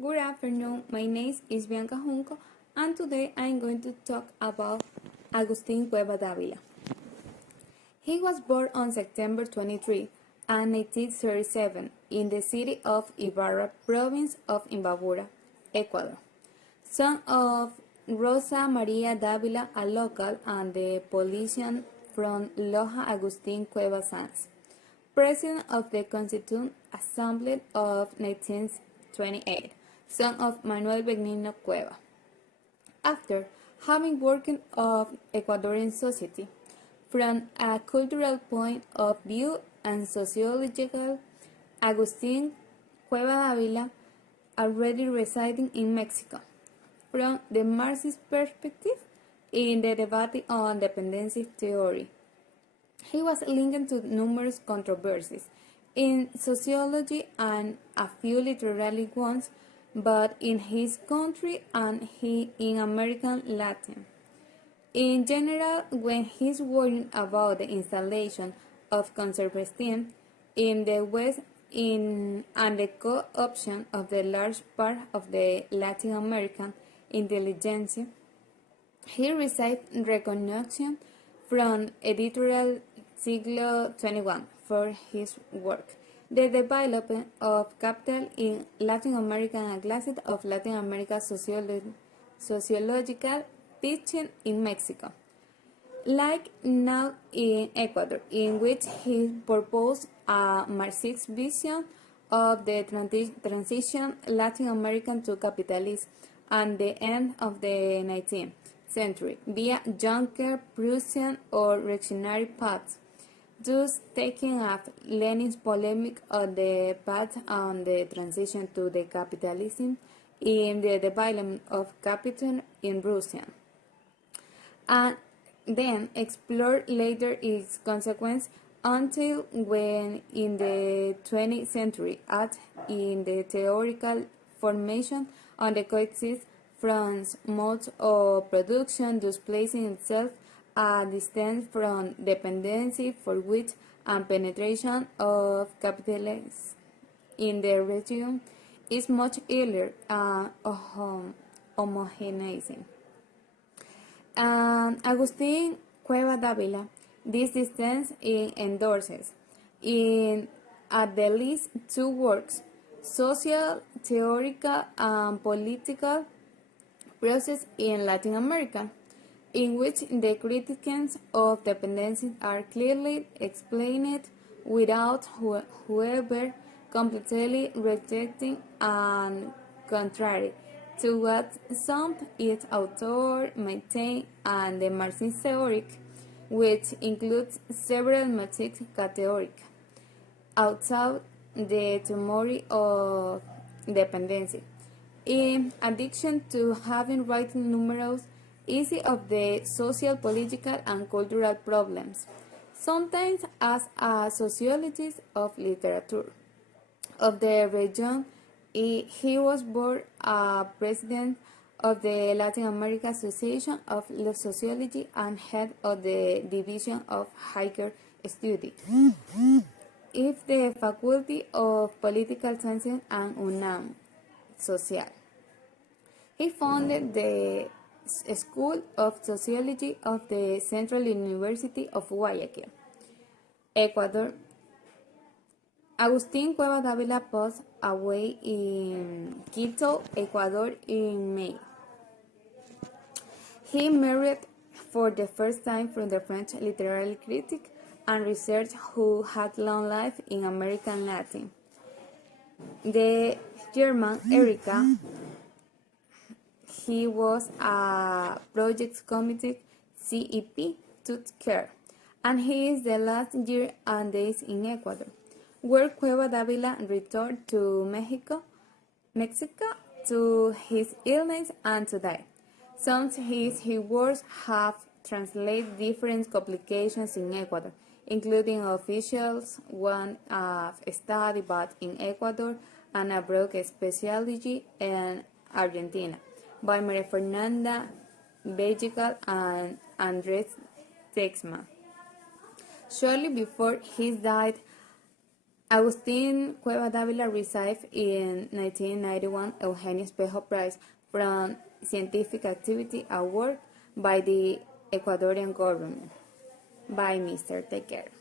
Good afternoon, my name is Bianca Junco and today I'm going to talk about Agustin Cueva Davila. He was born on September 23, 1937 in the city of Ibarra, province of Imbabura, Ecuador. Son of Rosa Maria Davila, a local, and the politician from Loja Agustin Cueva Sanz, President of the Constituent Assembly of 1928, son of Manuel Benigno Cueva. After having worked of Ecuadorian society from a cultural point of view and sociological, Agustin Cueva Davila already residing in Mexico. From the Marxist perspective, in the debate on dependency theory, he was linked to numerous controversies in sociology and a few literary ones, but in his country and in American Latin. In general, when he's worrying about the installation of conservatism in the West and the co-option of the large part of the Latin American intelligentsia, he received recognition from editorial Siglo XXI for his work. The development of capital in Latin America and a class of Latin America sociological teaching in Mexico. Like now in Ecuador, in which he proposed a Marxist vision of the transition Latin American to capitalism and the end of the 19th century via Juncker, Prussian, or reactionary paths, thus taking up Lenin's polemic on the path on the transition to the capitalism in the development of capital in Russia, and then explore later its consequence until when in the 20th century in the theoretical formation on the coexist from modes of production, thus placing itself a distance from dependency for which and penetration of capitalism in the region is much earlier homogenizing. Agustin Cueva Davila, this distance endorses in at the least two works, Social, Theoretical, and Political Process in Latin America, in which the critiques of dependency are clearly explained without whoever completely rejecting and contrary to what some its author maintain, and the Marxist theory, which includes several Marxist categories outside the theory of dependency. In addition to having written numerous essays of the social, political, and cultural problems, sometimes as a sociologist of literature of the region. He was born a president of the Latin America Association of Sociology and head of the Division of Higher Studies of the Faculty of Political Sciences and UNAM Social. He founded the School of Sociology of the Central University of Guayaquil, Ecuador. Agustin Cueva Davila passed away in Quito, Ecuador in May. He married for the first time from the French literary critic and researcher who had long life in American Latin, the German Erika. He was a project committee CEP took care, and he is the last year and days in Ecuador, where Cueva Davila returned to Mexico to his illness and to die. Some of his works have translated different publications in Ecuador, including officials, one of study but in Ecuador, and a broad specialty in Argentina, by Maria Fernanda Bellegal and Andres Texman. Shortly before he died, Agustin Cueva Dávila received in 1991 Eugenio Espejo Prize from Scientific Activity Award by the Ecuadorian government. Bye, Mr. Take care.